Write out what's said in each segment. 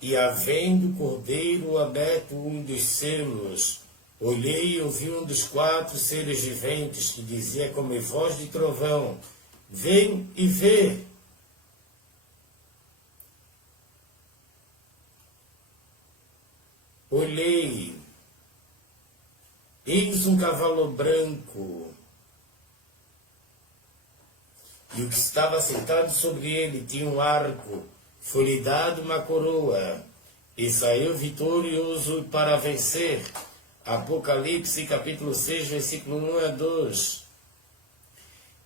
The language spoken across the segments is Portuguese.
E havendo o cordeiro aberto um dos selos, olhei e ouvi um dos 4 seres viventes que dizia como voz de trovão: vem e vê. Olhei, eis um cavalo branco, e o que estava sentado sobre ele tinha um arco, foi-lhe dado uma coroa, e saiu vitorioso para vencer. Apocalipse capítulo 6, versículo 1 a 2.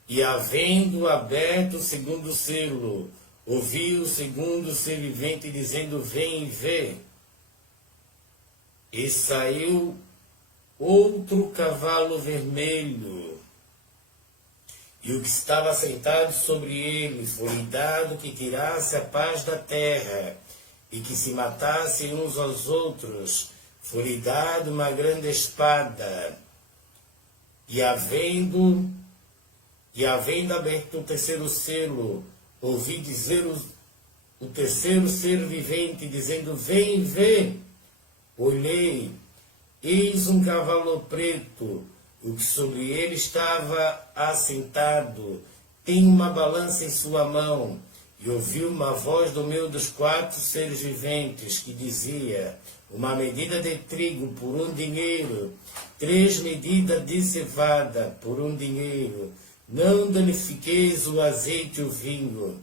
E havendo aberto o segundo selo, ouvi o segundo ser vivente dizendo: vem e vê. E saiu outro cavalo vermelho, e o que estava sentado sobre ele foi dado que tirasse a paz da terra, e que se matassem uns aos outros. Foi-lhe dado uma grande espada. E havendo aberto o terceiro selo, ouvi dizer o terceiro ser vivente, dizendo: vem e vê. Olhei, eis um cavalo preto, o que sobre ele estava assentado tem uma balança em sua mão. E ouvi uma voz do meio dos 4 seres viventes, que dizia: uma medida de trigo por 1 dinheiro, 3 medidas de cevada por 1 dinheiro. Não danifiqueis o azeite e o vinho.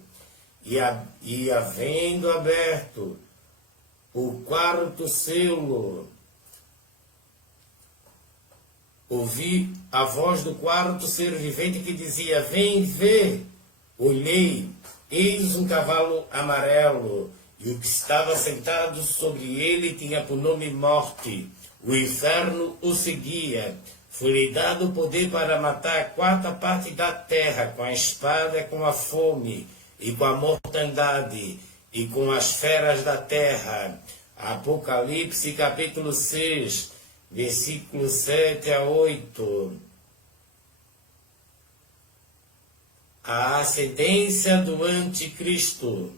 E havendo aberto o 4º selo, ouvi a voz do 4º ser vivente que dizia: vem ver. Olhei, eis um cavalo amarelo, e o que estava sentado sobre ele tinha por nome Morte. O inferno o seguia. Foi-lhe dado o poder para matar a 4ª parte da terra, com a espada, com a fome, e com a mortandade, e com as feras da terra. Apocalipse capítulo 6, versículos 7 a 8. A ascendência do anticristo.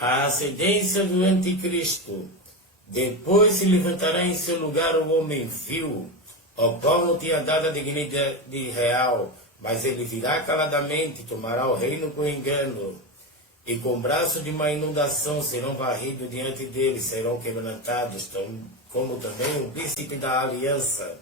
A ascendência do anticristo. Depois se levantará em seu lugar o homem vil, ao qual não tinha dado a dignidade real, mas ele virá caladamente, tomará o reino com engano, e com braço de uma inundação serão varridos diante dele, serão quebrantados, como também o príncipe da aliança.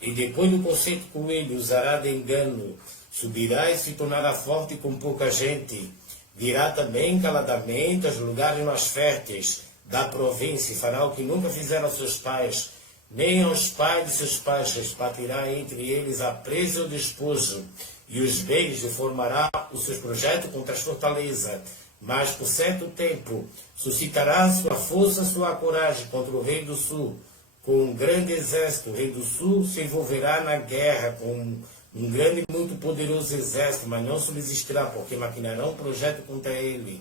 E depois do conceito com ele, usará de engano, subirá e se tornará forte com pouca gente. Virá também caladamente aos lugares mais férteis da província, e fará o que nunca fizeram aos seus pais, nem aos pais de seus pais, repartirá entre eles a presa e o despojo, e os bens, e formará os seus projetos contra as fortalezas. Mas por certo tempo suscitará sua força, sua coragem contra o rei do sul, com um grande exército. O rei do sul se envolverá na guerra com um grande e muito poderoso exército, mas não subsistirá, porque maquinarão um projeto contra ele.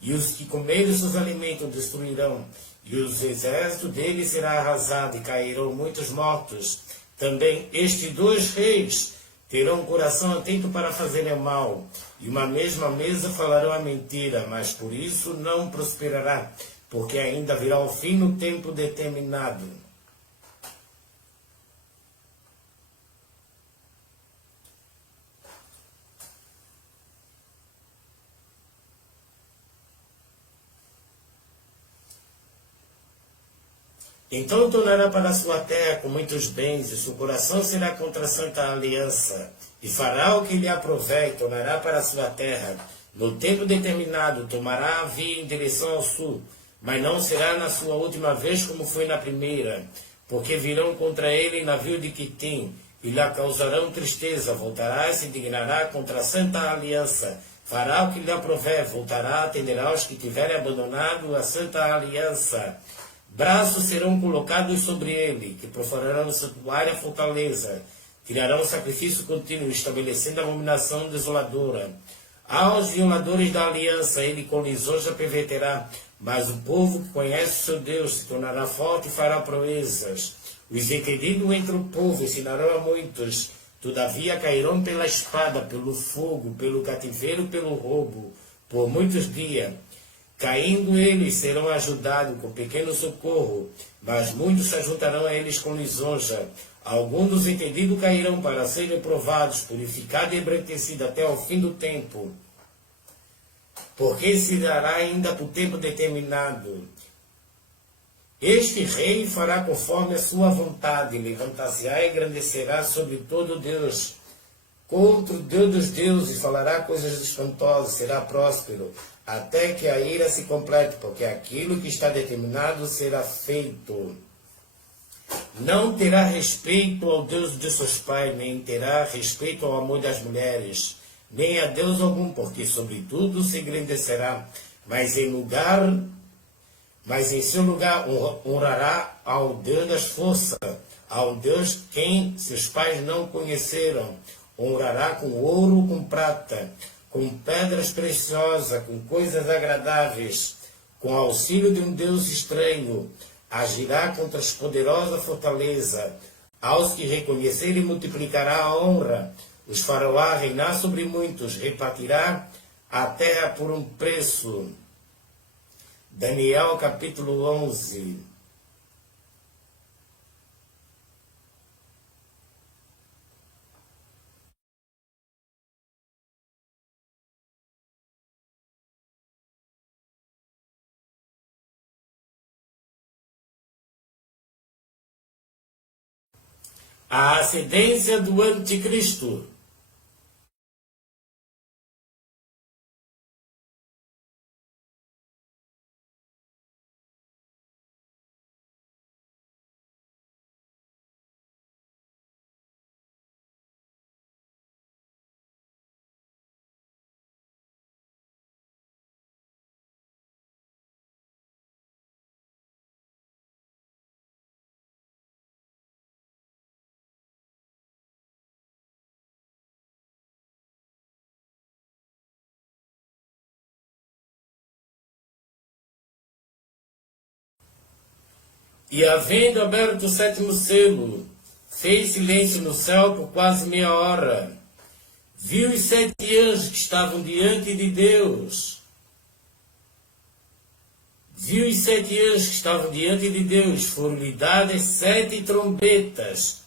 E os que comerem seus alimentos destruirão, e os exércitos dele será arrasado, e cairão muitos mortos. Também estes 2 reis terão um coração atento para fazerem o mal, e uma mesma mesa falarão a mentira, mas por isso não prosperará, porque ainda virá o fim no tempo determinado. Então tornará para a sua terra com muitos bens, e seu coração será contra a santa aliança, e fará o que lhe aprouver, e tornará para a sua terra. No tempo determinado, tomará a via em direção ao sul, mas não será na sua última vez como foi na primeira, porque virão contra ele navio de Quitim, e lhe causarão tristeza, voltará e se indignará contra a santa aliança, fará o que lhe aprouver, voltará, atenderá aos que tiverem abandonado a santa aliança. Braços serão colocados sobre ele, que profanarão o santuário e a fortaleza, tirarão sacrifício contínuo, estabelecendo abominação desoladora. Aos violadores da aliança ele com lisonja perverterá, mas o povo que conhece o seu Deus se tornará forte e fará proezas. Os entendidos entre o povo ensinarão a muitos, todavia cairão pela espada, pelo fogo, pelo cativeiro, pelo roubo, por muitos dias. Caindo eles serão ajudados com pequeno socorro, mas muitos se ajuntarão a eles com lisonja. Alguns dos entendidos cairão para serem provados, purificados e embranquecidos até o fim do tempo. Porque se dará ainda por tempo determinado. Este rei fará conforme a sua vontade, levantar-se-á e engrandecerá sobre todo Deus. Contra o Deus dos deuses falará coisas espantosas, será próspero, até que a ira se complete, porque aquilo que está determinado será feito. Não terá respeito ao Deus de seus pais, nem terá respeito ao amor das mulheres, nem a Deus algum, porque sobretudo se engrandecerá, mas em seu lugar honrará ao Deus das forças, ao Deus quem seus pais não conheceram. Honrará com ouro, com prata, com pedras preciosas, com coisas agradáveis, com auxílio de um Deus estranho. Agirá contra as poderosas fortalezas. Aos que reconhecerem multiplicará a honra. Os fará reinar sobre muitos, repartirá a terra por um preço. Daniel capítulo 11. A ascendência do anticristo. E havendo aberto o sétimo selo, fez silêncio no céu por quase meia hora. Viu os 7 anjos que estavam diante de Deus. Viu os 7 anjos que estavam diante de Deus. Foram-lhe dadas 7 trombetas.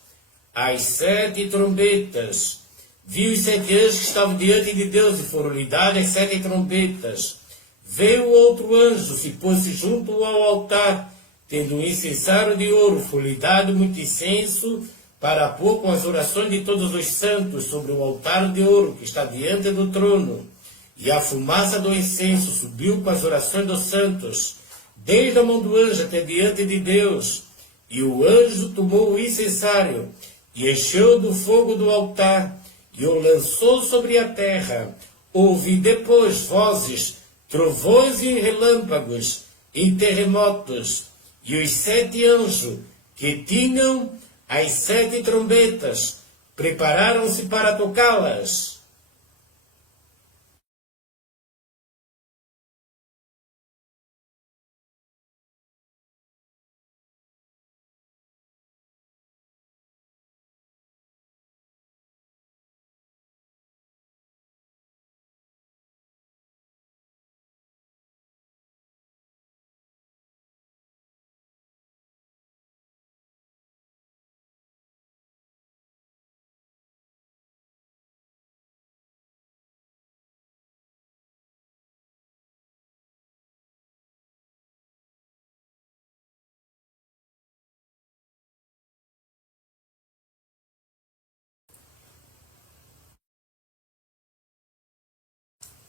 As 7 trombetas. Viu os 7 anjos que estavam diante de Deus, e foram-lhe dadas 7 trombetas. Veio outro anjo, se pôs junto ao altar, tendo um incensário de ouro, foi-lhe dado muito incenso, para pôr com as orações de todos os santos sobre o altar de ouro que está diante do trono. E a fumaça do incenso subiu com as orações dos santos, desde a mão do anjo até diante de Deus. E o anjo tomou o incensário, e encheu do fogo do altar, e o lançou sobre a terra. Ouvi depois vozes, trovões e relâmpagos, e terremotos. E os 7 anjos, que tinham as 7 trombetas, prepararam-se para tocá-las.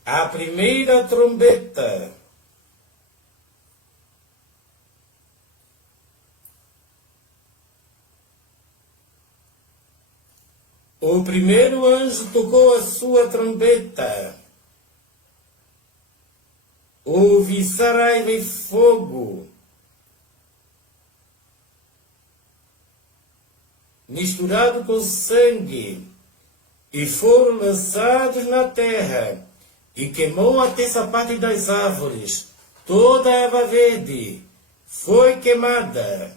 A primeira trombeta. O primeiro anjo tocou a sua trombeta. Houve saraiva e fogo, misturado com sangue, e foram lançados na terra, e queimou a terça parte das árvores. Toda a erva verde foi queimada.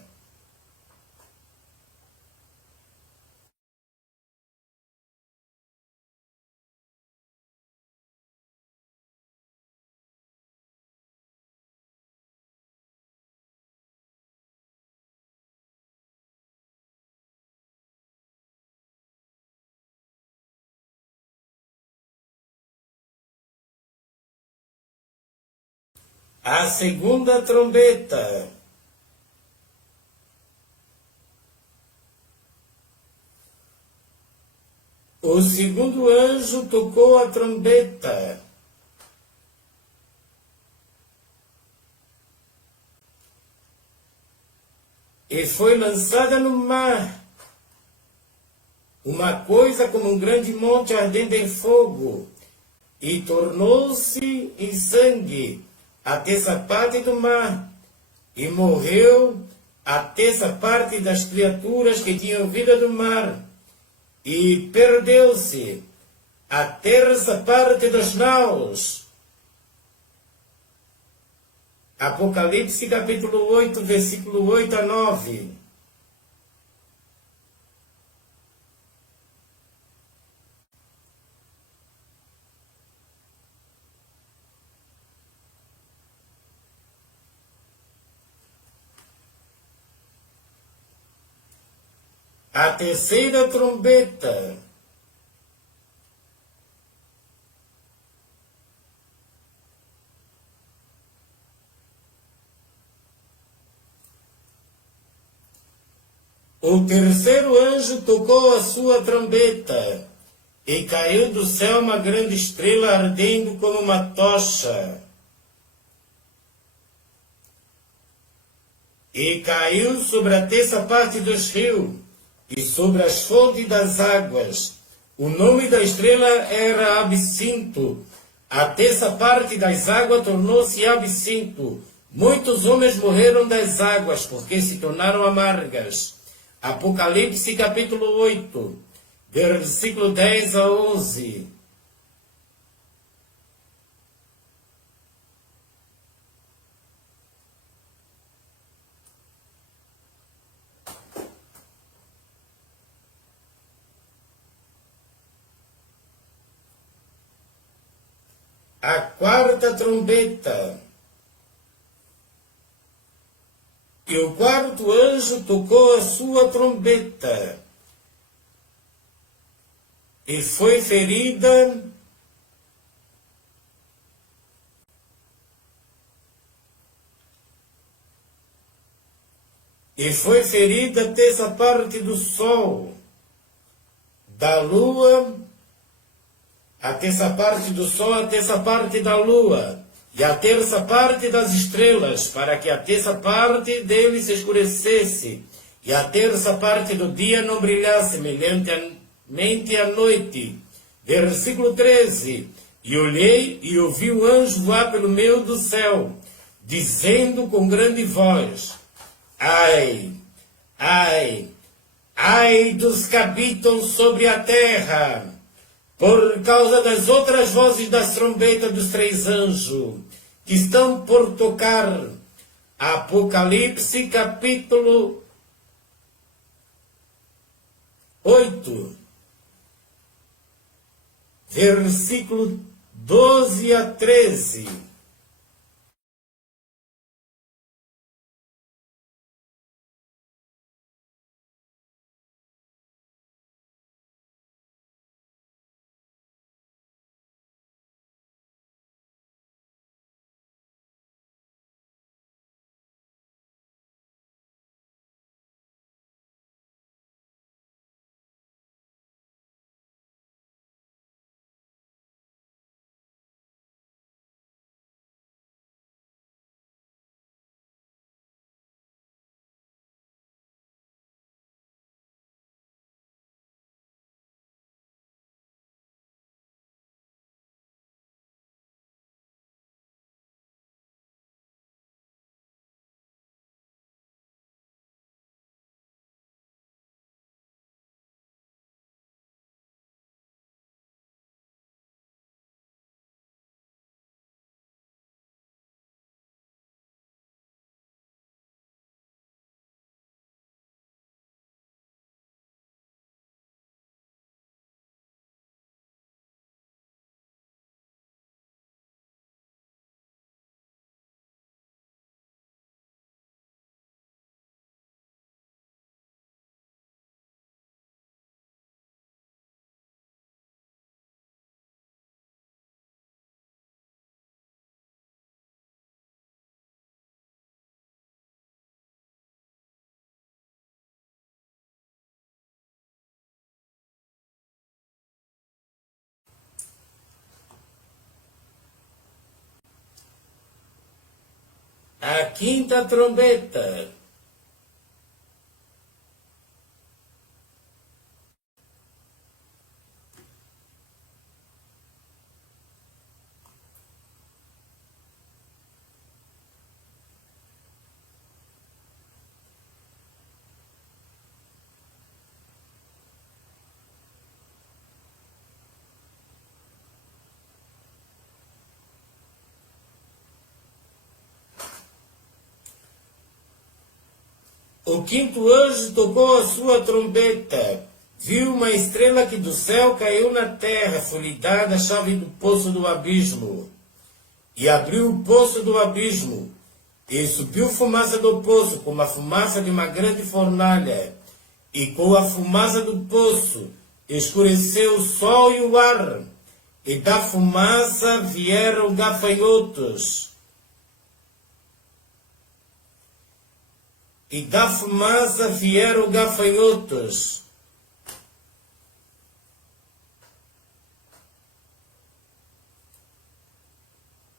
A segunda trombeta. O segundo anjo tocou a trombeta. E foi lançada no mar uma coisa como um grande monte ardendo em fogo, e tornou-se em sangue a terça parte do mar, e morreu a terça parte das criaturas que tinham vida do mar, e perdeu-se a terça parte dos naus. Apocalipse capítulo 8, versículo 8 a 9. A terceira trombeta. O terceiro anjo tocou a sua trombeta, e caiu do céu uma grande estrela ardendo como uma tocha. E caiu sobre a terça parte dos rios, e sobre as fontes das águas. O nome da estrela era Absinto. A terça parte das águas tornou-se absinto. Muitos homens morreram das águas, porque se tornaram amargas. Apocalipse capítulo 8, versículo 10 a 11. A quarta trombeta. E o quarto anjo tocou a sua trombeta, e foi ferida a terça parte do sol, da lua, a terça parte do sol, a terça parte da lua, e a terça parte das estrelas, para que a terça parte deles se escurecesse, e a terça parte do dia não brilhasse, semelhantemente à noite. Versículo 13. E olhei e ouvi o anjo voar pelo meio do céu, dizendo com grande voz: Ai, ai, ai dos que habitam sobre a terra, por causa das outras vozes das trombetas dos três anjos, que estão por tocar. Apocalipse capítulo 8, versículo 12 a 13. A quinta trombeta. O quinto anjo tocou a sua trombeta. Viu uma estrela que do céu caiu na terra, foi-lhe dada a chave do poço do abismo. E abriu o poço do abismo, e subiu fumaça do poço, como a fumaça de uma grande fornalha. E com a fumaça do poço escureceu o sol e o ar, e da fumaça vieram gafanhotos. E da fumaça vieram gafanhotos.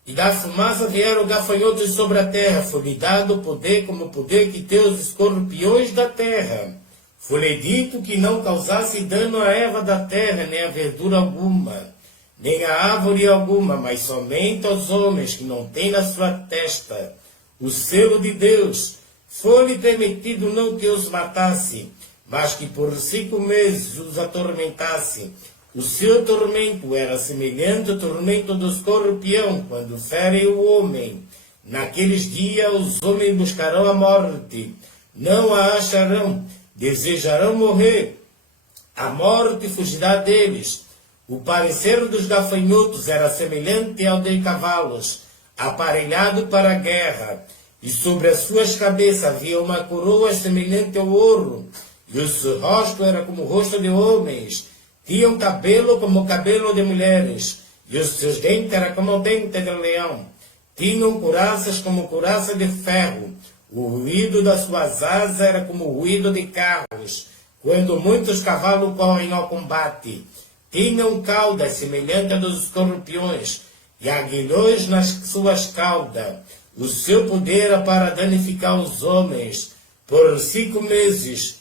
E da fumaça vieram gafanhotos sobre a terra. Foi-lhe dado poder como o poder que tem os escorpiões da terra. Foi-lhe dito que não causasse dano à erva da terra, nem a verdura alguma, nem a árvore alguma, mas somente aos homens que não têm na sua testa o selo de Deus. Foi-lhe permitido não que os matasse, mas que por 5 meses os atormentasse. O seu tormento era semelhante ao tormento do escorpião, quando fere o homem. Naqueles dias os homens buscarão a morte, não a acharão, desejarão morrer. A morte fugirá deles. O parecer dos gafanhotos era semelhante ao de cavalos, aparelhado para a guerra. E sobre as suas cabeças havia uma coroa semelhante ao ouro, e o seu rosto era como o rosto de homens. Tinham cabelo como o cabelo de mulheres, e os seus dentes eram como o dente de leão. Tinham couraças como couraça de ferro. O ruído das suas asas era como o ruído de carros, quando muitos cavalos correm ao combate. Tinham caudas semelhantes a dos escorpiões, e aguilhões nas suas caudas. O seu poder era para danificar os homens. Por 5 meses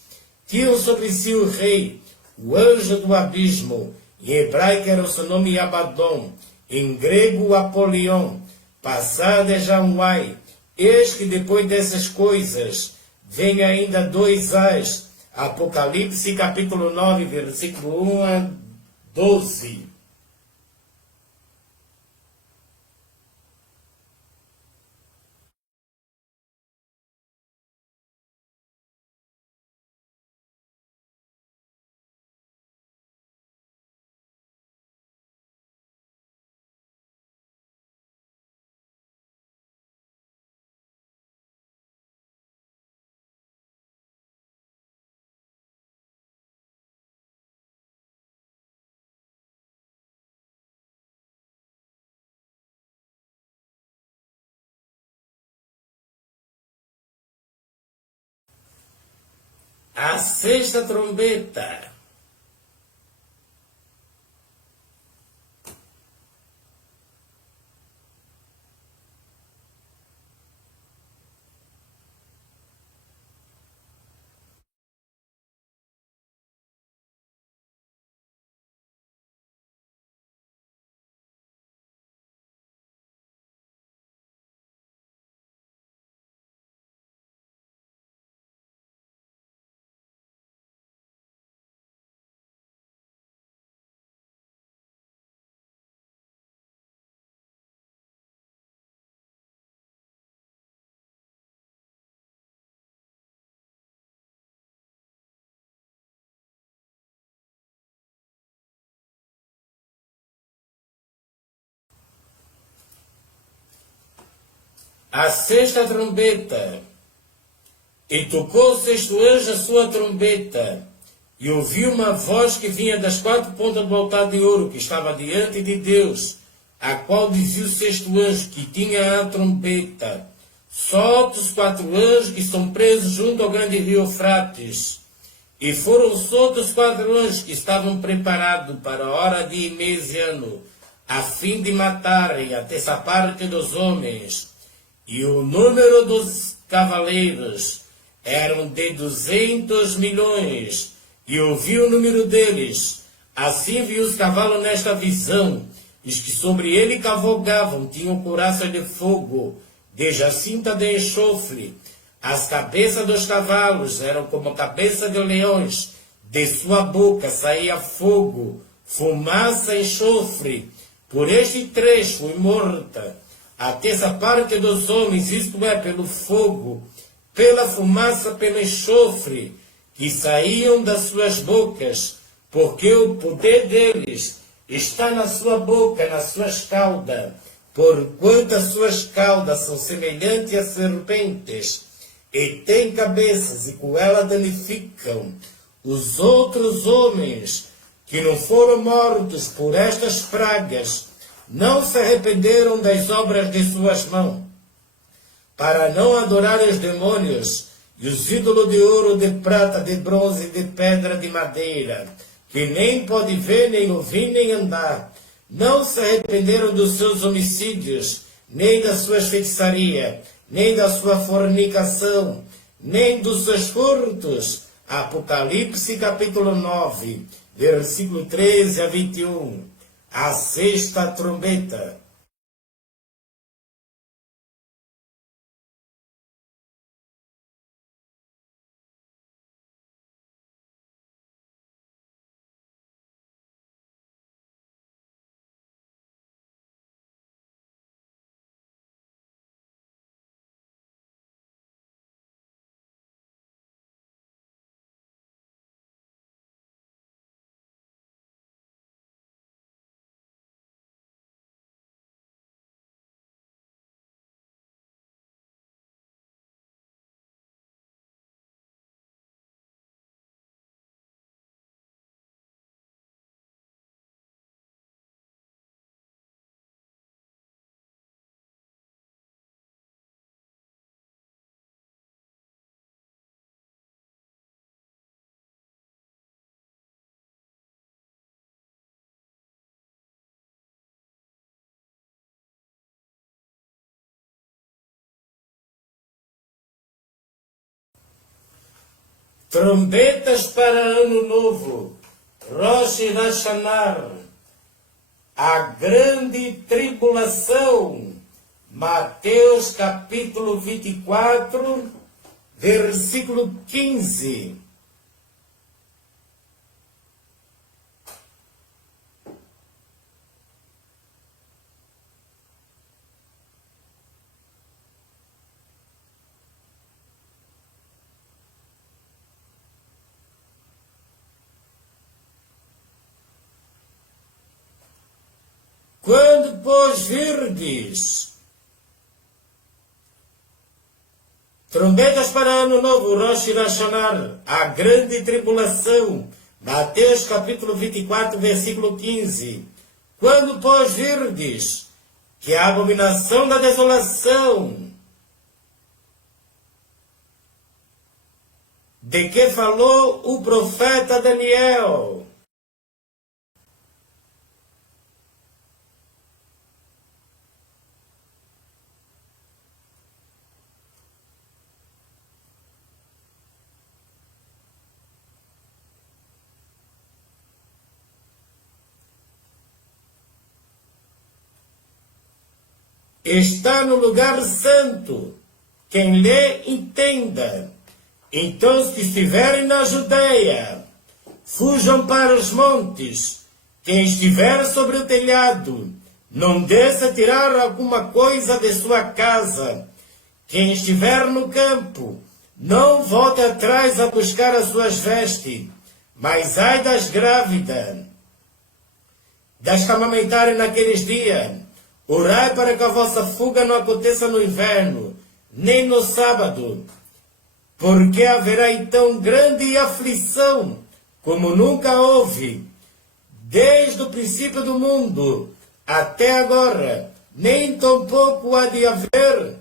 tinham sobre si o rei, o anjo do abismo. Em hebraico era o seu nome Abaddon, em grego Apolion, passado é Janwai. Eis que depois dessas coisas vem ainda 2 ais. Apocalipse capítulo 9, versículo 1 a 12. A sexta trombeta. A sexta trombeta. E tocou o sexto anjo a sua trombeta, e ouviu uma voz que vinha das 4 pontas do altar de ouro que estava diante de Deus, a qual dizia o sexto anjo que tinha a trombeta: solta os 4 anjos que estão presos junto ao grande rio Eufrates. E foram soltos os 4 anjos que estavam preparados para a hora de mês e ano, a fim de matarem a terça parte dos homens. e o número dos cavaleiros eram de 200 milhões, e ouvi o número deles. Assim vi os cavalos nesta visão, e os que sobre ele cavalgavam tinham couraças de fogo, de jacinta de enxofre. As cabeças dos cavalos eram como cabeça de leões, de sua boca saía fogo, fumaça e enxofre. Por este trecho fui morta. A terça parte dos homens, isto é, pelo fogo, pela fumaça, pelo enxofre, que saíam das suas bocas, porque o poder deles está na sua boca, nas suas caudas, porquanto as suas caudas são semelhantes a serpentes, e têm cabeças, e com elas danificam. Os outros homens, que não foram mortos por estas pragas, não se arrependeram das obras de suas mãos, para não adorar os demônios e os ídolos de ouro, de prata, de bronze e de pedra, de madeira, que nem pode ver, nem ouvir, nem andar. Não se arrependeram dos seus homicídios, nem das suas feitiçarias, nem da sua fornicação, nem dos seus furtos. Apocalipse capítulo 9, versículo 13 a 21. A sexta trombeta. Trombetas para Ano Novo, Rosh Hashanah, a grande tribulação, Mateus capítulo 24, versículo 15. Quando, pois, virdes trombetas para Ano Novo, Rosh Hashanah, a grande tribulação, Mateus capítulo 24, versículo 15. Quando, pois, virdes que a abominação da desolação, de que falou o profeta Daniel, está no lugar santo. Quem lê, entenda. Então, os que estiverem na Judeia, fujam para os montes. Quem estiver sobre o telhado, não desça tirar alguma coisa de sua casa. Quem estiver no campo, não volte atrás a buscar as suas vestes. Mas ai das grávidas, das que amamentarem naqueles dias. Orai para que a vossa fuga não aconteça no inverno, nem no sábado, porque haverá então grande aflição, como nunca houve, desde o princípio do mundo até agora, nem tampouco há de haver.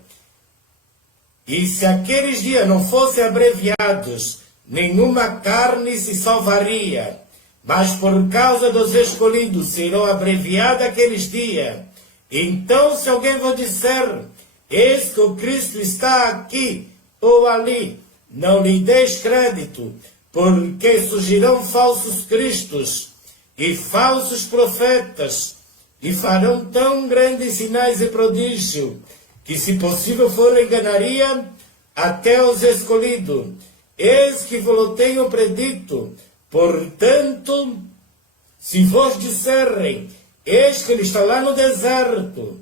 E se aqueles dias não fossem abreviados, nenhuma carne se salvaria, mas por causa dos escolhidos serão abreviados aqueles dias. Então, se alguém vos disser, eis que o Cristo está aqui ou ali. Não lhe deis crédito, porque surgirão falsos cristos e falsos profetas, e farão tão grandes sinais e prodígios, que se possível for enganaria até os escolhidos. Eis que vos tenho predito. Portanto, se vos disserem, eis que ele está lá no deserto,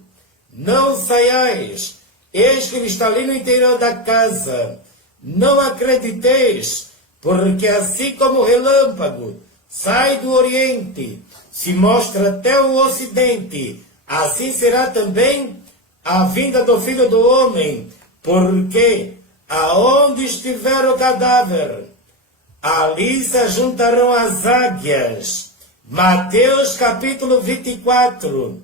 não saiais, eis que ele está ali no interior da casa, não acrediteis, porque assim como o relâmpago sai do oriente, se mostra até o ocidente, assim será também a vinda do Filho do Homem, porque aonde estiver o cadáver, ali se juntarão as águias. Mateus capítulo 24,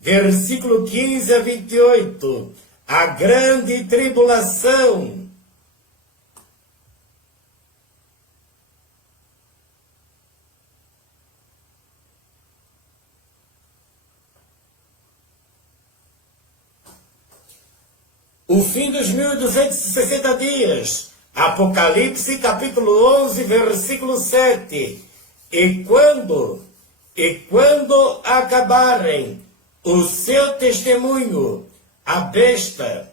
versículo 15 a 28. A grande tribulação. O fim dos 1260 dias. Apocalipse capítulo 11, versículo 7. E quando acabarem o seu testemunho, a besta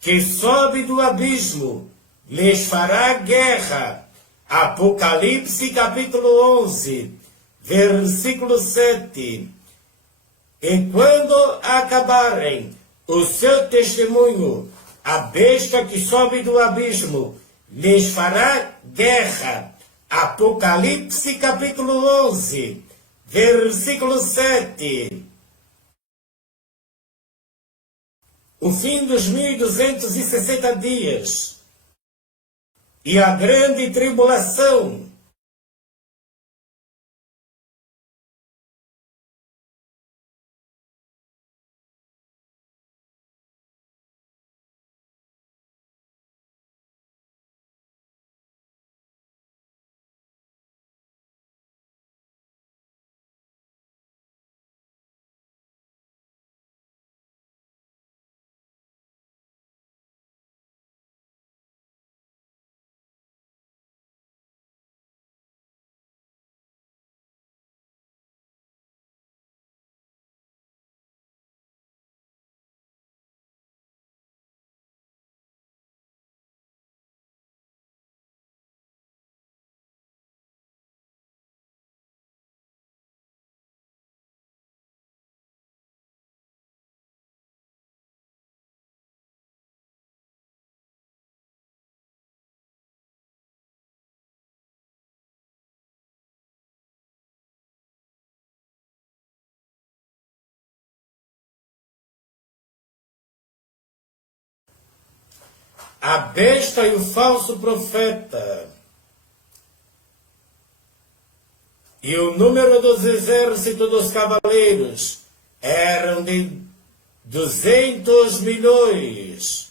que sobe do abismo lhes fará guerra. Apocalipse capítulo 11, versículo 7. E quando acabarem o seu testemunho, a besta que sobe do abismo lhes fará guerra. Apocalipse capítulo 11, versículo 7. O fim dos 1260 dias e a grande tribulação. A besta e o falso profeta. E o número dos exércitos dos cavaleiros eram de 200 milhões.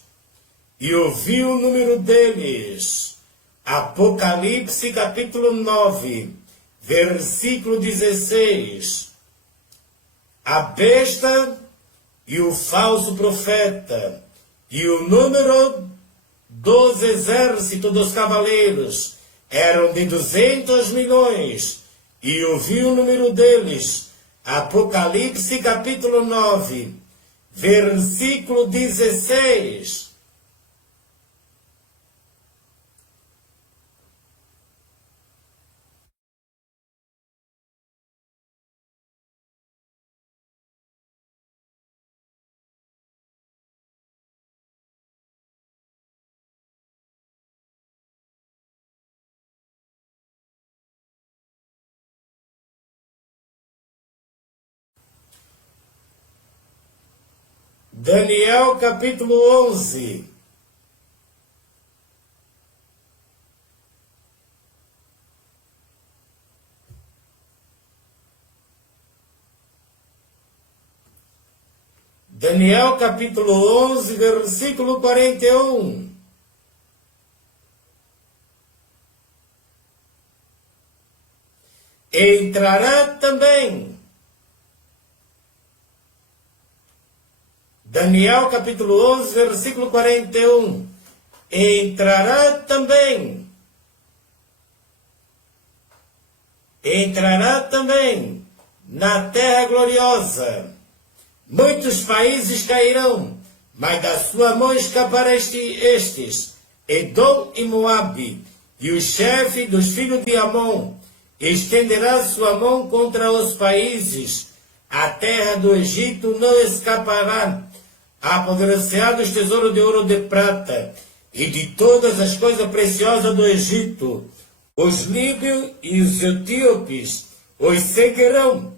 E ouvi o número deles. Apocalipse capítulo 9, versículo 16. A besta e o falso profeta. E o número dos exércitos dos cavaleiros eram de 200 milhões, e ouvi o número deles. Apocalipse capítulo 9, versículo 16. Daniel capítulo 11. Daniel capítulo 11, versículo 41. Entrará também Daniel capítulo 11, versículo 41. Entrará também na terra gloriosa. Muitos países cairão, mas da sua mão escaparão estes, Edom e Moabe, e o chefe dos filhos de Amon estenderá sua mão contra os países. A terra do Egito não escapará. Apoderar-se-á dos tesouros de ouro e de prata, e de todas as coisas preciosas do Egito. Os líbios e os etíopes os seguirão.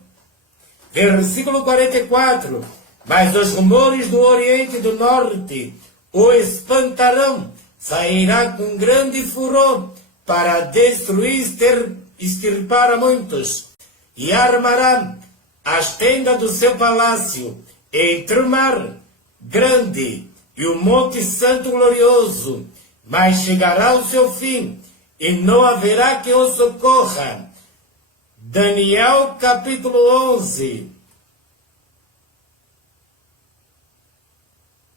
Versículo 44. Mas os rumores do Oriente e do Norte o espantarão. Sairá com grande furor para destruir, extirpar a muitos. E armará as tendas do seu palácio entre o mar grande e o monte santo glorioso. Mas chegará o seu fim, e não haverá que o socorra. Daniel capítulo 11.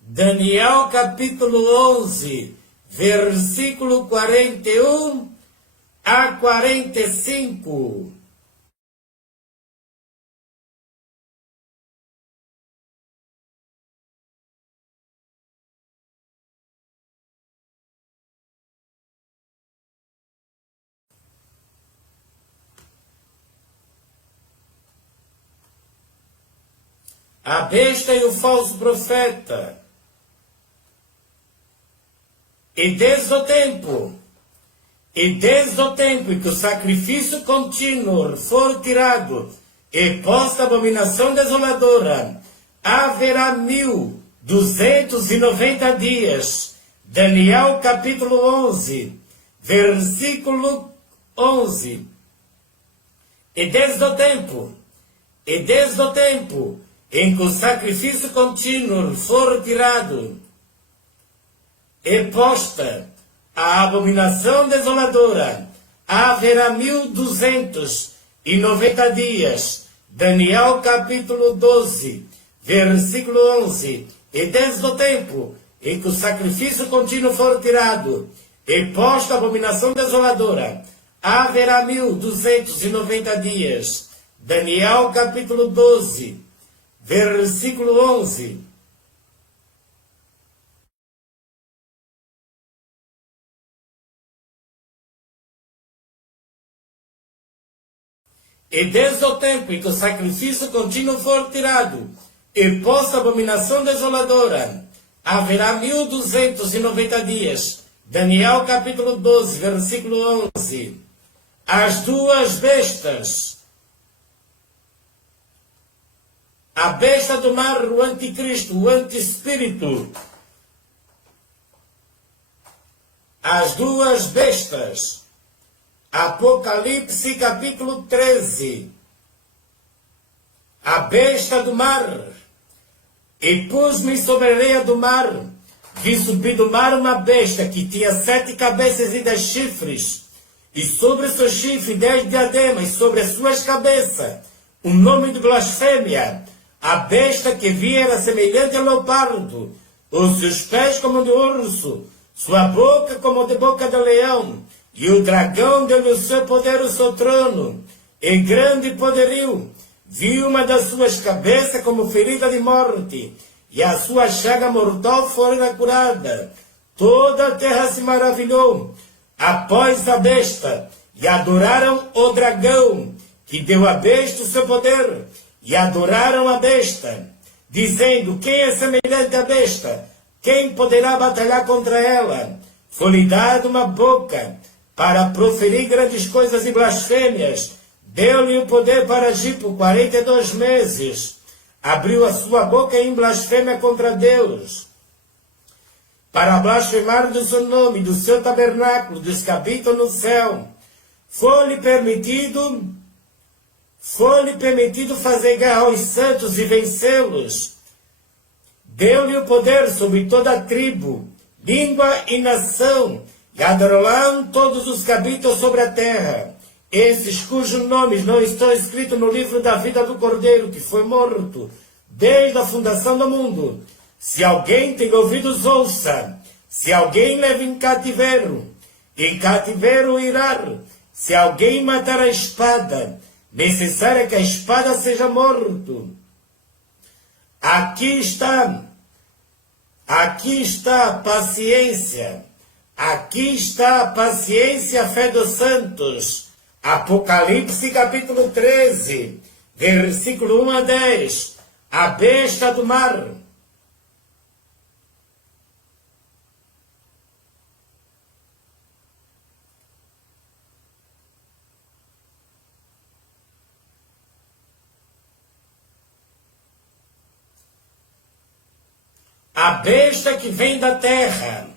Daniel capítulo 11, versículo 41 a 45. A besta e o falso profeta. E desde o tempo em que o sacrifício contínuo for tirado e posta a abominação desoladora, haverá 1290 dias. Daniel capítulo 11, versículo 11. E desde o tempo em que o sacrifício contínuo for tirado e posta a abominação desoladora, haverá 1290 dias. Daniel capítulo 12, versículo 11. E desde o tempo em que o sacrifício contínuo for tirado e posta a abominação desoladora, haverá 1290 dias. Daniel capítulo 12, versículo 11. E desde o tempo em que o sacrifício contínuo for tirado e posta a abominação desoladora, haverá 1290 dias. Daniel capítulo 12, versículo 11. As duas bestas. A besta do mar, o anticristo, o antiespírito. As duas bestas. Apocalipse capítulo 13. A besta do mar. E pus-me sobre a areia do mar. Vi subir do mar uma besta que tinha 7 cabeças e 10 chifres. E sobre seus chifres 10 diademas, sobre as suas cabeças um nome de blasfêmia. A besta que vi era semelhante a leopardo, os seus pés como de urso, sua boca como de boca de leão, e o dragão deu-lhe o seu poder, o seu trono, e grande poderio. Vi uma das suas cabeças como ferida de morte, e a sua chaga mortal fora curada. Toda a terra se maravilhou após a besta, e adoraram o dragão, que deu à besta o seu poder, e adoraram a besta, dizendo: quem é semelhante à besta? Quem poderá batalhar contra ela? Foi-lhe dada uma boca para proferir grandes coisas e blasfêmias. Deu-lhe o poder para agir por 42 meses. Abriu a sua boca em blasfêmia contra Deus, para blasfemar do seu nome, do seu tabernáculo, dos que habitam no céu. Foi-lhe permitido fazer guerra aos santos e vencê-los. Deu-lhe o poder sobre toda a tribo, língua e nação, e adorarão todos os que habitam sobre a terra, esses cujos nomes não estão escritos no livro da vida do Cordeiro, que foi morto desde a fundação do mundo. Se alguém tem ouvidos, ouça. Se alguém leva em cativeiro irá. Se alguém matar a espada, necessário que a espada seja morto. Aqui está a paciência. Aqui está a paciência, a fé dos santos. Apocalipse capítulo 13, versículo 1 a 10. A besta do mar. A besta que vem da terra.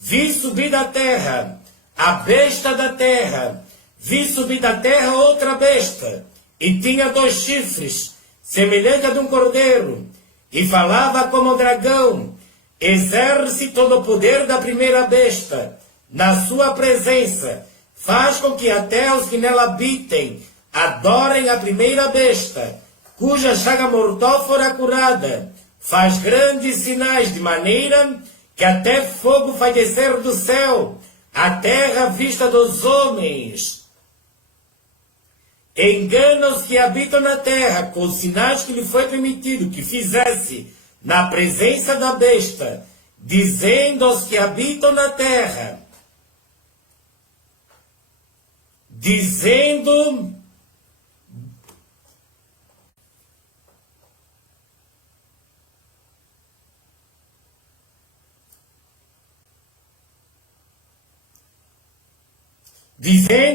Vi subir da terra, a besta da terra. Vi subir da terra outra besta, e tinha 2 chifres, semelhante a de um cordeiro, e falava como dragão. Exerce todo o poder da primeira besta. Na sua presença, faz com que até os que nela habitem adorem a primeira besta, cuja chaga mortal fora curada. Faz grandes sinais, de maneira que até fogo faz descer do céu, a terra à vista dos homens. Engana os que habitam na terra com os sinais que lhe foi permitido que fizesse na presença da besta, dizendo aos que habitam na terra, dizendo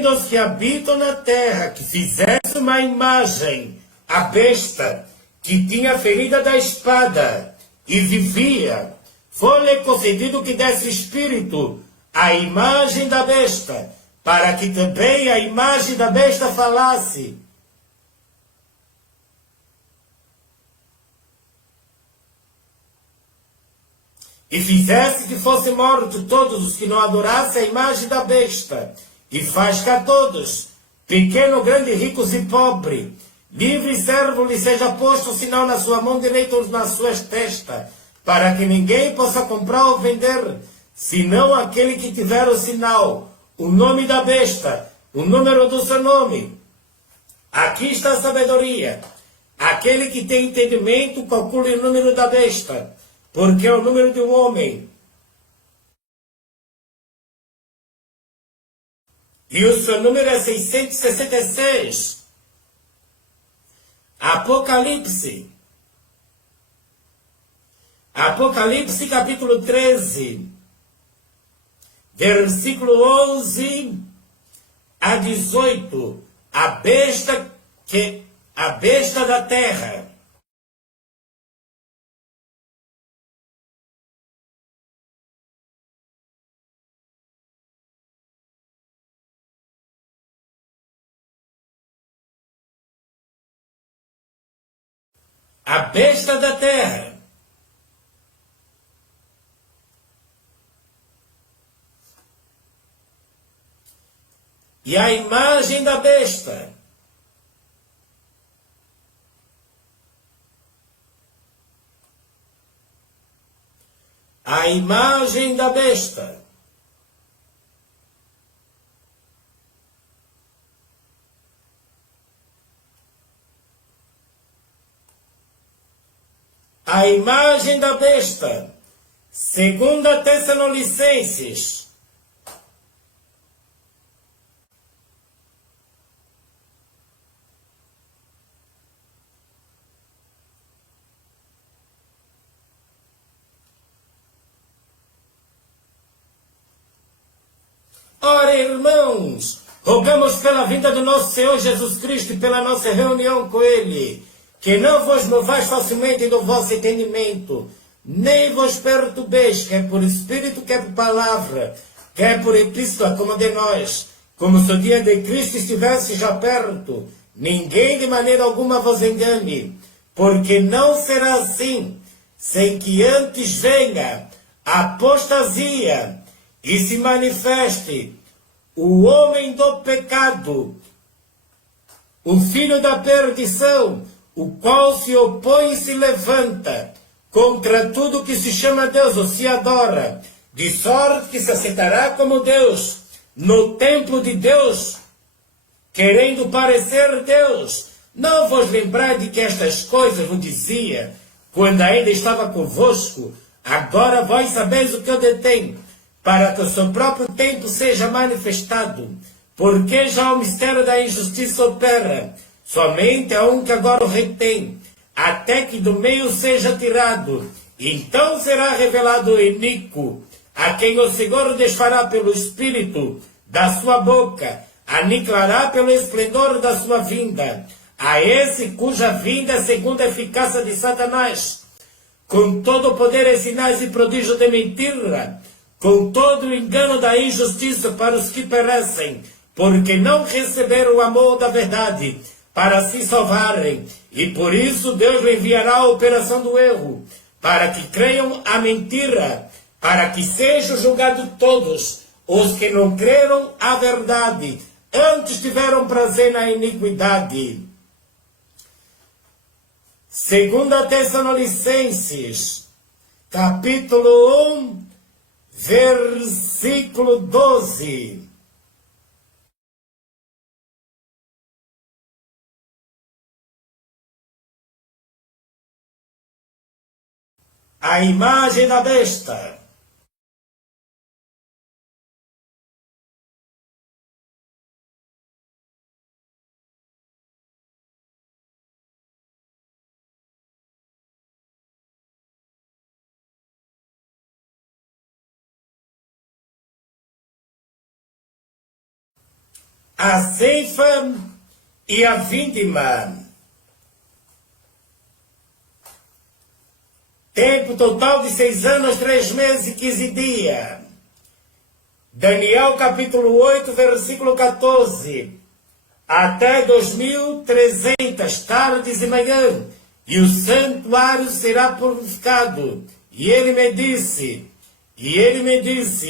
aos que habitam na terra que fizesse uma imagem, a besta, que tinha ferida da espada e vivia, foi-lhe concedido que desse espírito à imagem da besta, para que também a imagem da besta falasse. E fizesse que fossem mortos todos os que não adorassem a imagem da besta. E faz que a todos, pequeno, grande, ricos e pobre, livre e servo, lhe seja posto o sinal na sua mão direita ou nas suas testas, para que ninguém possa comprar ou vender, senão aquele que tiver o sinal, o nome da besta, o número do seu nome. Aqui está a sabedoria. Aquele que tem entendimento, calcule o número da besta, porque é o número de um homem. E o seu número é 666. Apocalipse. Apocalipse capítulo 13. Versículo 11 a 18. A besta da terra. A besta da terra. E a imagem da besta. A imagem da besta. A imagem da besta. 2 Tessalonicenses. Ora, irmãos, rogamos pela vinda do nosso Senhor Jesus Cristo e pela nossa reunião com Ele, que não vos movais facilmente do vosso entendimento, nem vos perturbeis, quer por espírito, quer por palavra, quer por epístola, como de nós, como se o dia de Cristo estivesse já perto. Ninguém de maneira alguma vos engane, porque não será assim, sem que antes venha a apostasia e se manifeste o homem do pecado, o filho da perdição, o qual se opõe e se levanta contra tudo que se chama Deus ou se adora, de sorte que se aceitará como Deus no templo de Deus, querendo parecer Deus. Não vos lembrai de que estas coisas vos dizia, quando ainda estava convosco? Agora vós sabeis o que eu detenho, para que o seu próprio tempo seja manifestado, porque já o mistério da injustiça opera, somente a um que agora o retém, até que do meio seja tirado. Então será revelado o iníquo, a quem o Senhor desfará pelo Espírito da sua boca, aniquilará pelo esplendor da sua vinda, a esse cuja vinda é segundo a eficácia de Satanás, com todo o poder e sinais e prodígio de mentira, com todo o engano da injustiça para os que perecem, porque não receberam o amor da verdade para se salvarem, e por isso Deus lhe enviará a operação do erro, para que creiam a mentira, para que sejam julgados todos os que não creram a verdade, antes tiveram prazer na iniquidade. 2 Tessalonicenses, capítulo 1, versículo 12. A imagem da besta. A ceifa e a vindima. Tempo total de 6 anos, 3 meses e 15 dias. Daniel capítulo 8, versículo 14. Até 2300 tardes e manhã, e o santuário será purificado. E ele me disse,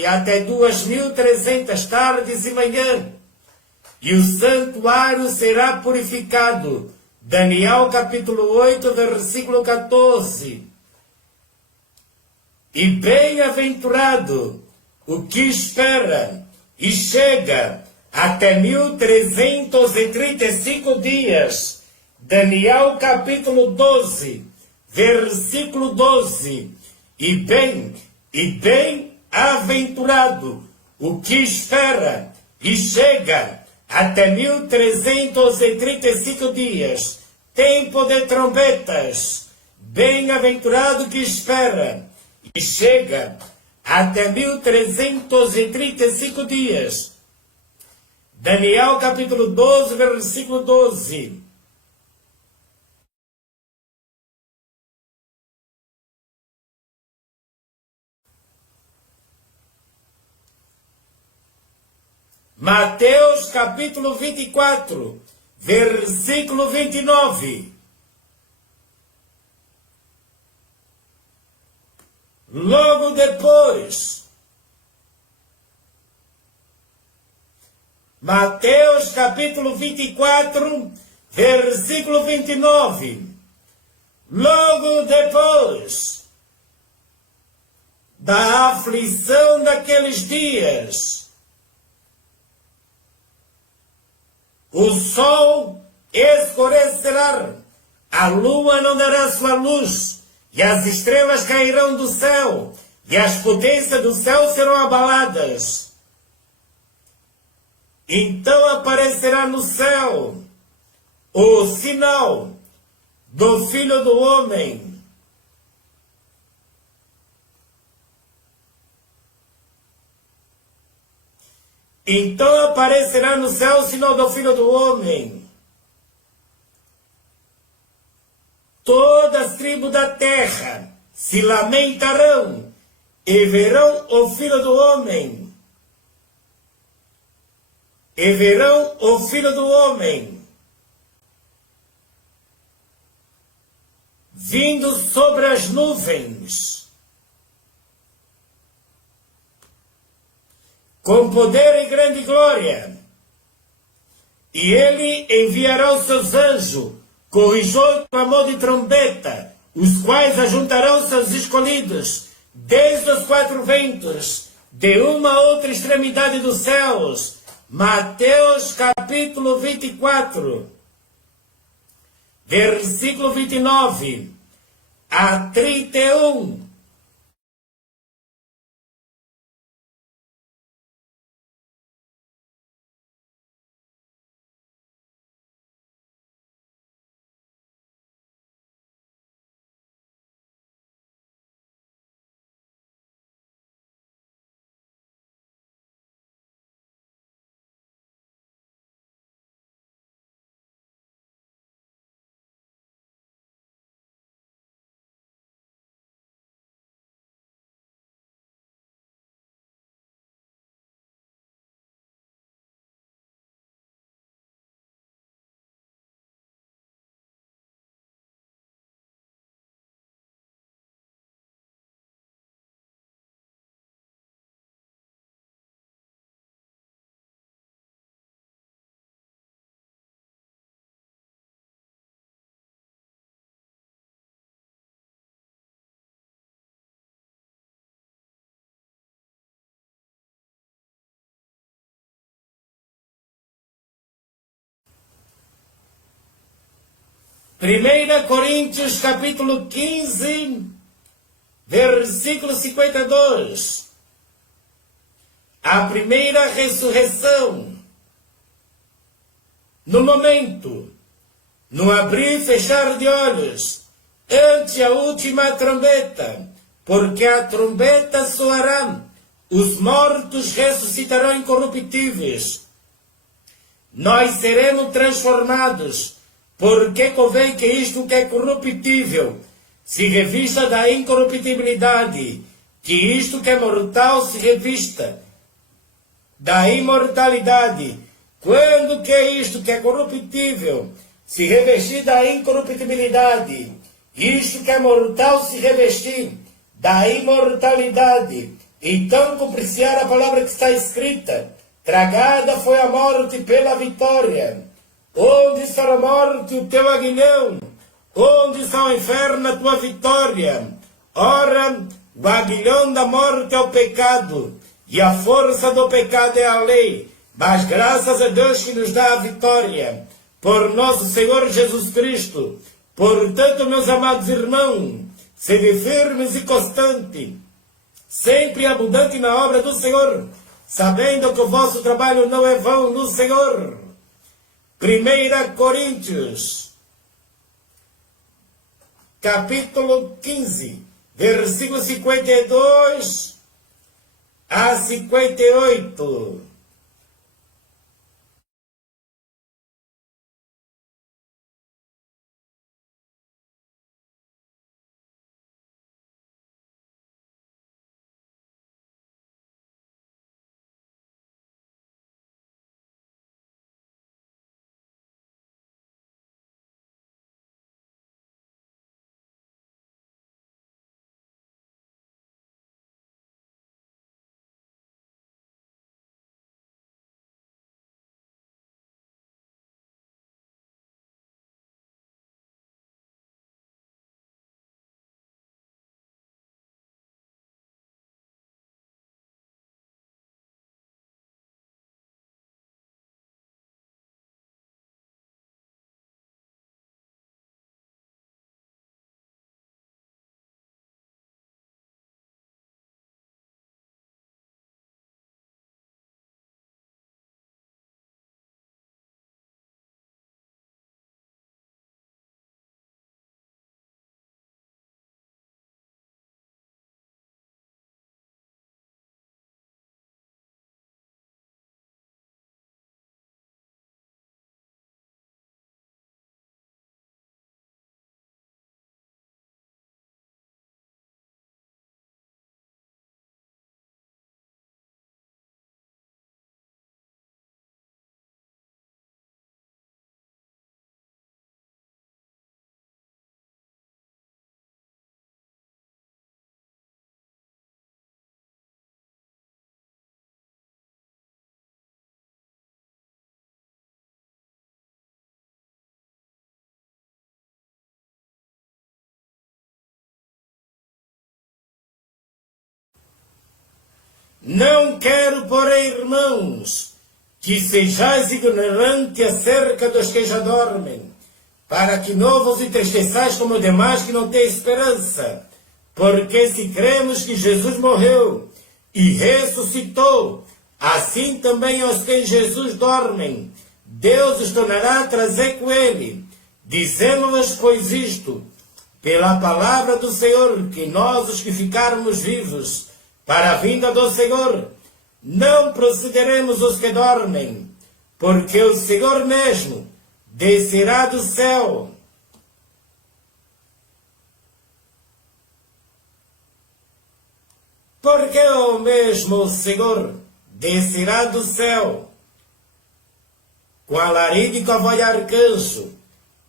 até 2300 tardes e manhã, e o santuário será purificado. Daniel capítulo 8, versículo 14. E bem-aventurado o que espera e chega até 1335 dias. Daniel capítulo 12, versículo 12. E bem-aventurado o que espera e chega até 1335 dias, tempo de trombetas. Bem-aventurado que espera e chega até 1335 dias. Daniel capítulo 12, versículo 12. Mateus capítulo 24, versículo 29. Logo depois, Mateus capítulo 24, versículo 29. Logo depois da aflição daqueles dias, o sol escurecerá, a lua não dará sua luz, e as estrelas cairão do céu, e as potências do céu serão abaladas. Então aparecerá no céu o sinal do Filho do Homem. Então aparecerá no céu o sinal do Filho do Homem. Todas as tribos da terra se lamentarão e verão o Filho do Homem. E verão o Filho do Homem vindo sobre as nuvens, com poder e grande glória. E ele enviará os seus anjos corrijou o clamor de trombeta, os quais ajuntarão seus escolhidos, desde os quatro ventos, de uma a outra extremidade dos céus. Mateus capítulo 24, versículo 29 a 31. Primeira Coríntios capítulo 15, versículo 52. A primeira ressurreição. No momento, no abrir e fechar de olhos, ante a última trombeta, porque a trombeta soará, os mortos ressuscitarão incorruptíveis. Nós seremos transformados, porque convém que isto que é corruptível se revista da incorruptibilidade, que isto que é mortal se revista da imortalidade. Quando que isto que é corruptível se revestir da incorruptibilidade, isto que é mortal se revestir da imortalidade, então cumprir-se a palavra que está escrita: tragada foi a morte pela vitória. Onde está a morte o teu aguilhão? Onde está o inferno a tua vitória? Ora, o aguilhão da morte é o pecado, e a força do pecado é a lei. Mas graças a Deus que nos dá a vitória, por nosso Senhor Jesus Cristo. Portanto, meus amados irmãos, sede firmes e constantes, sempre abundante na obra do Senhor, sabendo que o vosso trabalho não é vão no Senhor. 1 Coríntios, capítulo 15, versículo 52 a 58. Não quero, porém, irmãos, que sejais ignorantes acerca dos que já dormem, para que não vos entristeçais como demais que não têm esperança. Porque se cremos que Jesus morreu e ressuscitou, assim também os que em Jesus dormem, Deus os tornará a trazer com ele. Dizemos-vos, pois, isto, pela palavra do Senhor, que nós, os que ficarmos vivos, para a vinda do Senhor, não procederemos os que dormem, porque o Senhor mesmo descerá do céu. Porque o mesmo Senhor descerá do céu, com alarido e com a voz de arcanjo,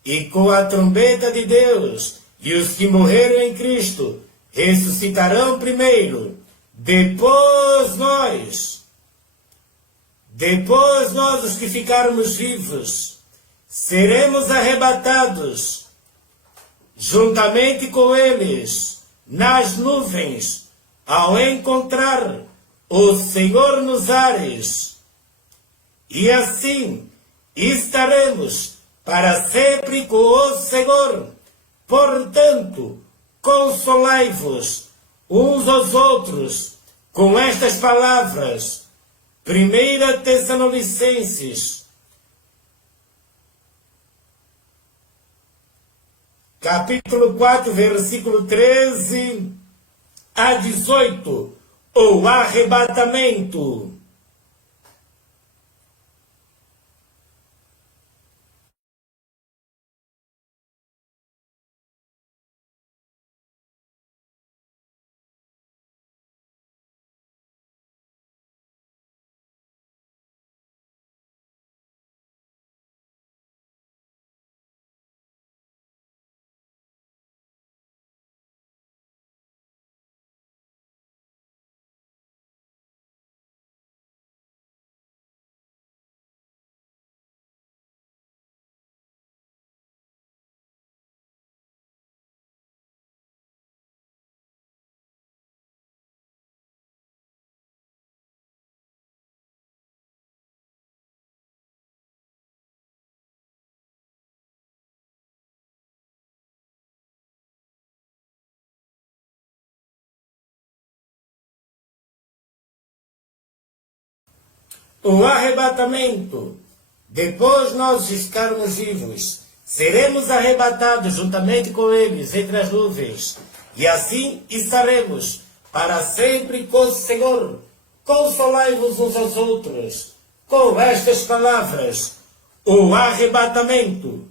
e com a trombeta de Deus, e os que morreram em Cristo ressuscitarão primeiro, depois nós os que ficarmos vivos, seremos arrebatados, juntamente com eles, nas nuvens, ao encontrar o Senhor nos ares. E assim estaremos para sempre com o Senhor. Portanto, consolai-vos uns aos outros com estas palavras. 1 Tessalonicenses, capítulo 4, versículo 13 a 18, o arrebatamento. O arrebatamento. Depois nós ficarmos vivos, seremos arrebatados juntamente com eles entre as nuvens, e assim estaremos para sempre com o Senhor. Consolai-vos uns aos outros com estas palavras. O arrebatamento.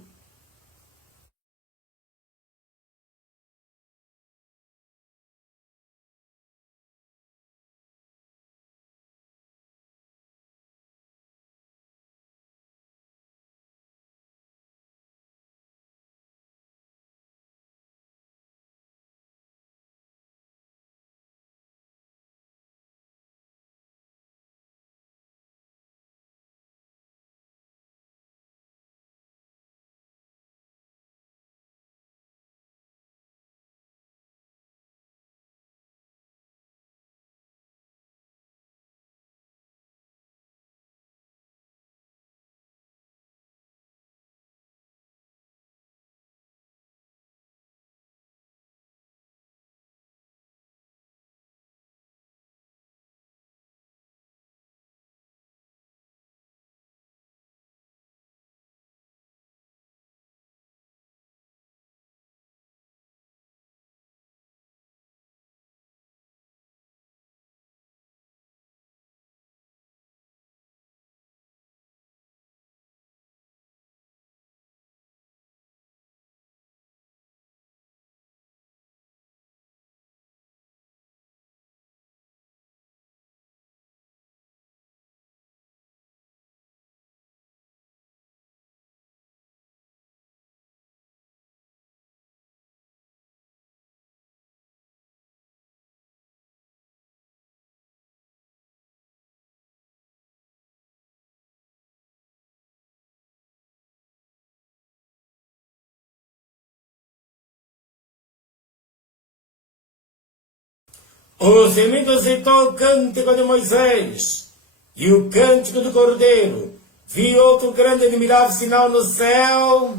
Os inimigos citou o cântico de Moisés e o cântico do Cordeiro. Vi outro grande e admirável sinal no céu.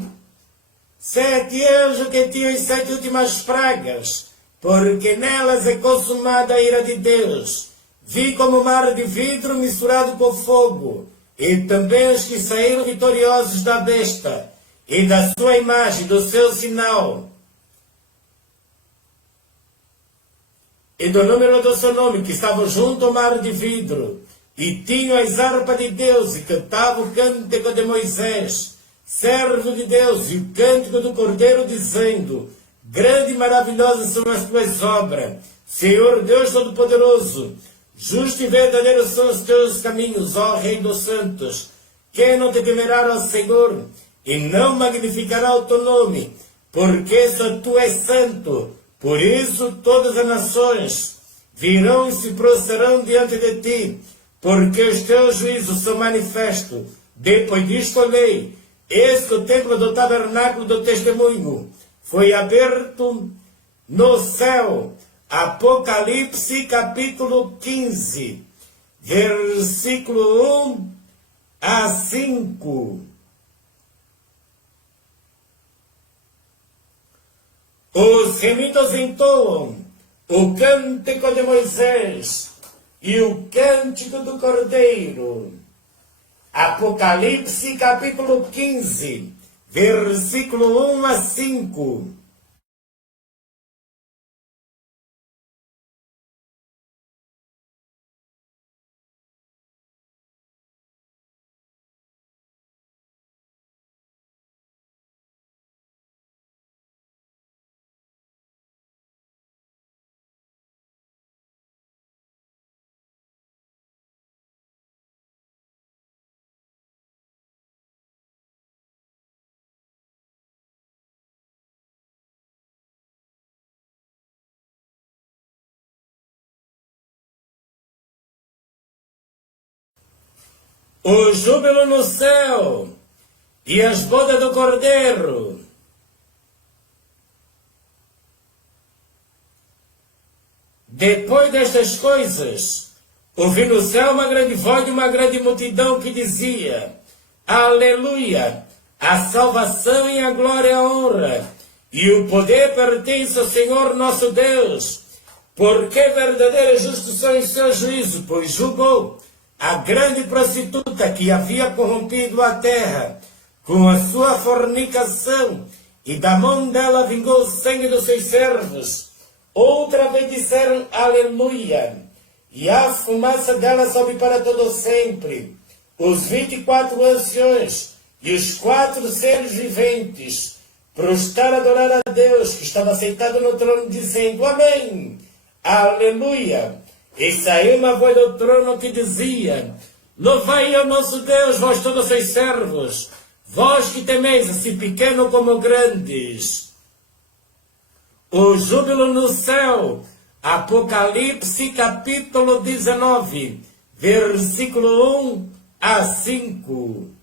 7 anjos que tinham as 7 últimas pragas, porque nelas é consumada a ira de Deus. Vi como mar de vidro misturado com fogo, e também os que saíram vitoriosos da besta, e da sua imagem, do seu sinal, e do número do seu nome, que estavam junto ao mar de vidro, e tinham as harpas de Deus, e cantavam o cântico de Moisés, servo de Deus, e o cântico do Cordeiro, dizendo: grande e maravilhosas são as tuas obras, Senhor Deus Todo-Poderoso. Justo e verdadeiro são os teus caminhos, ó Rei dos Santos. Quem não te temerá ao Senhor, e não magnificará o teu nome, porque só tu és santo. Por isso todas as nações virão e se prostrarão diante de ti, porque os teus juízos são manifestos. Depois disto olhei, eis que o templo do tabernáculo do testemunho foi aberto no céu. Apocalipse capítulo 15, versículo 1 a 5. Os remidos entoam o cântico de Moisés e o cântico do Cordeiro. Apocalipse capítulo 15, versículo 1 a 5. O júbilo no céu e as bodas do Cordeiro. Depois destas coisas, ouvi no céu uma grande voz de uma grande multidão que dizia: Aleluia! A salvação e a glória e a honra e o poder pertence ao Senhor nosso Deus, porque verdadeiro e justo são os seus juízos, pois julgou a grande prostituta que havia corrompido a terra com a sua fornicação, e da mão dela vingou o sangue dos seus servos. Outra vez disseram Aleluia, e a fumaça dela sobe para todo sempre. Os 24 anciões e os 4 seres viventes prostraram a adorar a Deus, que estava sentado no trono, dizendo Amém, Aleluia. E saiu uma voz do trono que dizia: Louvai ao nosso Deus, vós todos os seus servos, vós que temeis, assim pequeno como grandes. O júbilo no céu. Apocalipse capítulo 19, versículo 1 a 5.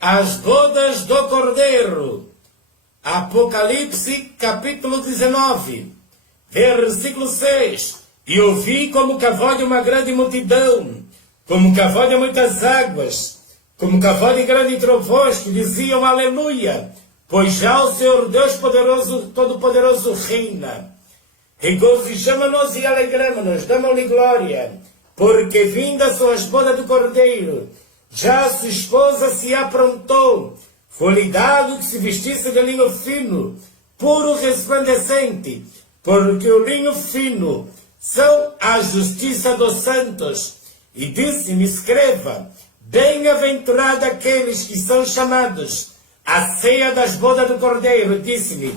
As bodas do Cordeiro. Apocalipse capítulo 19, versículo 6. E ouvi como cavó de uma grande multidão, como cavó de muitas águas, como cavó de grandes trovões, que diziam Aleluia, pois já o Senhor Deus poderoso, todo-poderoso reina. Regozijamo-nos e alegramo-nos, damos-lhe glória, porque vindas são as bodas do Cordeiro. Já sua esposa se aprontou, foi-lhe dado que se vestisse de linho fino, puro resplandecente, porque o linho fino são a justiça dos santos. E disse-me, escreva, bem-aventurado aqueles que são chamados à ceia das bodas do Cordeiro. Disse-me,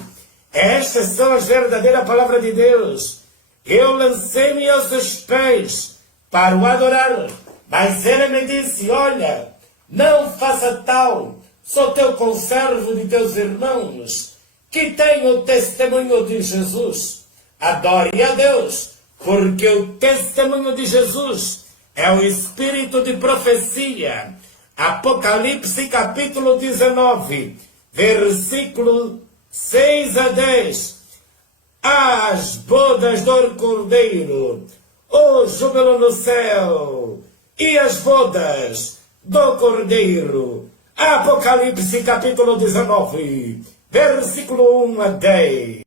estas são as verdadeiras palavras de Deus. Eu lancei-me aos seus pés para o adorar. Mas ele me disse, olha, não faça tal, sou teu conservo de teus irmãos, que tem o testemunho de Jesus. Adore a Deus, porque o testemunho de Jesus é o espírito de profecia. Apocalipse capítulo 19, versículo 6 a 10. As bodas do Cordeiro, o júbilo no céu, e as bodas do Cordeiro. Apocalipse capítulo 19, versículo 1 a 10.